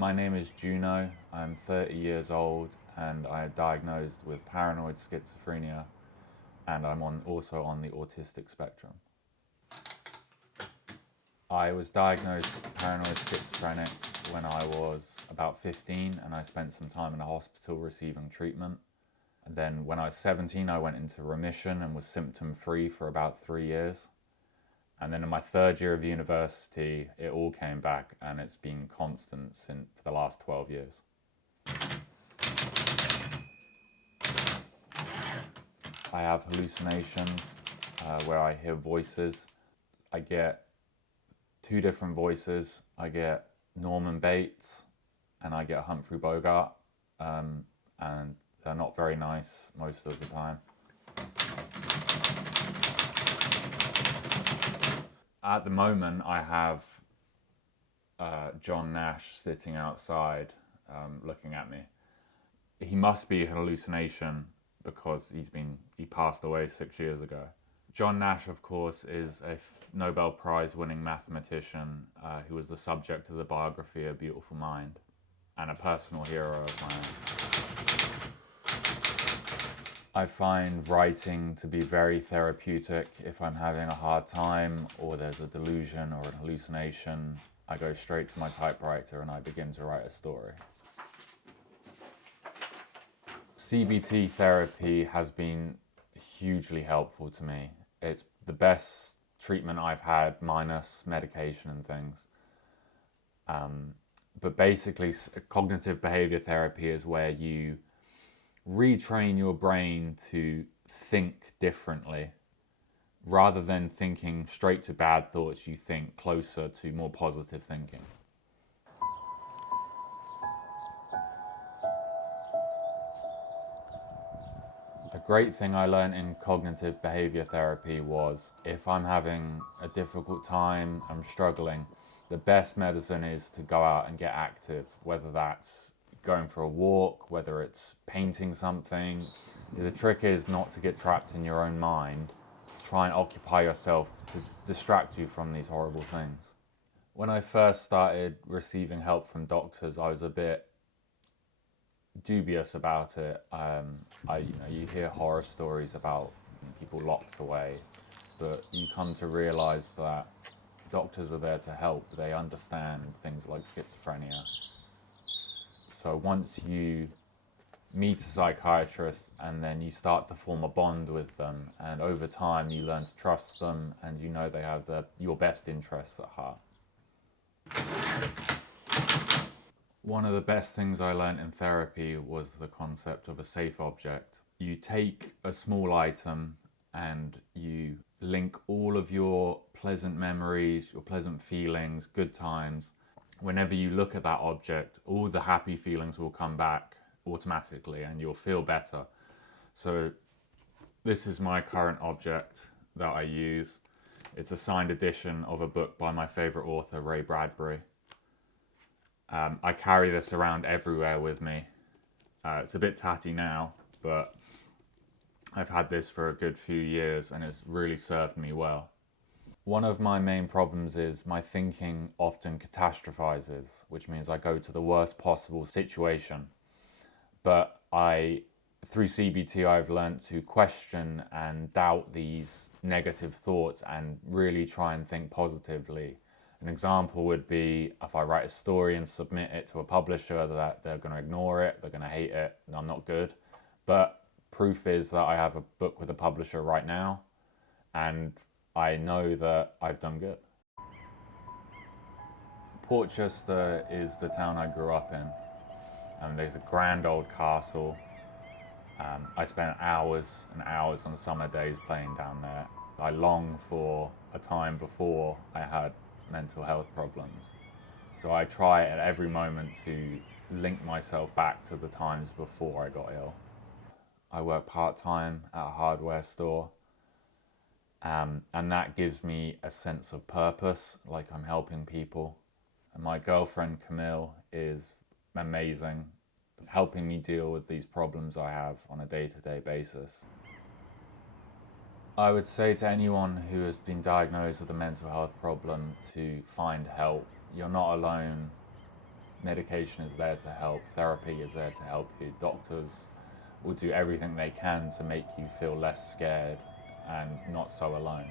My name is Juno. I'm 30 years old and I am diagnosed with paranoid schizophrenia, and I'm also on the autistic spectrum. I was diagnosed paranoid schizophrenic when I was about 15, and I spent some time in a hospital receiving treatment. And then when I was 17, I went into remission and was symptom-free for about 3 years. And then in my third year of university, it all came back, and it's been constant for the last 12 years. I have hallucinations where I hear voices. I get two different voices. I get Norman Bates and I get Humphrey Bogart, and they're not very nice most of the time. At the moment, I have John Nash sitting outside looking at me. He must be a hallucination because he passed away 6 years ago. John Nash, of course, is a Nobel Prize winning mathematician who was the subject of the biography A Beautiful Mind, and a personal hero of mine. I find writing to be very therapeutic. If I'm having a hard time, or there's a delusion or an hallucination, I go straight to my typewriter and I begin to write a story. CBT therapy has been hugely helpful to me. It's the best treatment I've had, minus medication and things. But basically, cognitive behavior therapy is where you retrain your brain to think differently. Rather than thinking straight to bad thoughts, you think closer to more positive thinking. A great thing I learned in cognitive behavior therapy was, if I'm having a difficult time, I'm struggling, the best medicine is to go out and get active, whether that's going for a walk, whether it's painting something. The trick is not to get trapped in your own mind. Try and occupy yourself to distract you from these horrible things. When I first started receiving help from doctors, I was a bit dubious about it. You hear horror stories about people locked away, but you come to realize that doctors are there to help. They understand things like schizophrenia. So once you meet a psychiatrist and then you start to form a bond with them, and over time you learn to trust them, and you know they have your best interests at heart. One of the best things I learned in therapy was the concept of a safe object. You take a small item and you link all of your pleasant memories, your pleasant feelings, good times. Whenever you look at that object, all the happy feelings will come back automatically and you'll feel better. So this is my current object that I use. It's a signed edition of a book by my favorite author, Ray Bradbury. I carry this around everywhere with me. It's a bit tatty now, but I've had this for a good few years and it's really served me well. One of my main problems is my thinking often catastrophizes, which means I go to the worst possible situation. But through CBT, I've learned to question and doubt these negative thoughts and really try and think positively. An example would be if I write a story and submit it to a publisher, that they're going to ignore it, they're going to hate it, and I'm not good. But proof is that I have a book with a publisher right now, and I know that I've done good. Portchester is the town I grew up in, and there's a grand old castle. I spent hours and hours on summer days playing down there. I long for a time before I had mental health problems. So I try at every moment to link myself back to the times before I got ill. I work part-time at a hardware store, and that gives me a sense of purpose, like I'm helping people. And my girlfriend Camille is amazing, helping me deal with these problems I have on a day-to-day basis. I would say to anyone who has been diagnosed with a mental health problem to find help. You're not alone. Medication is there to help, therapy is there to help you, doctors will do everything they can to make you feel less scared and not so alone.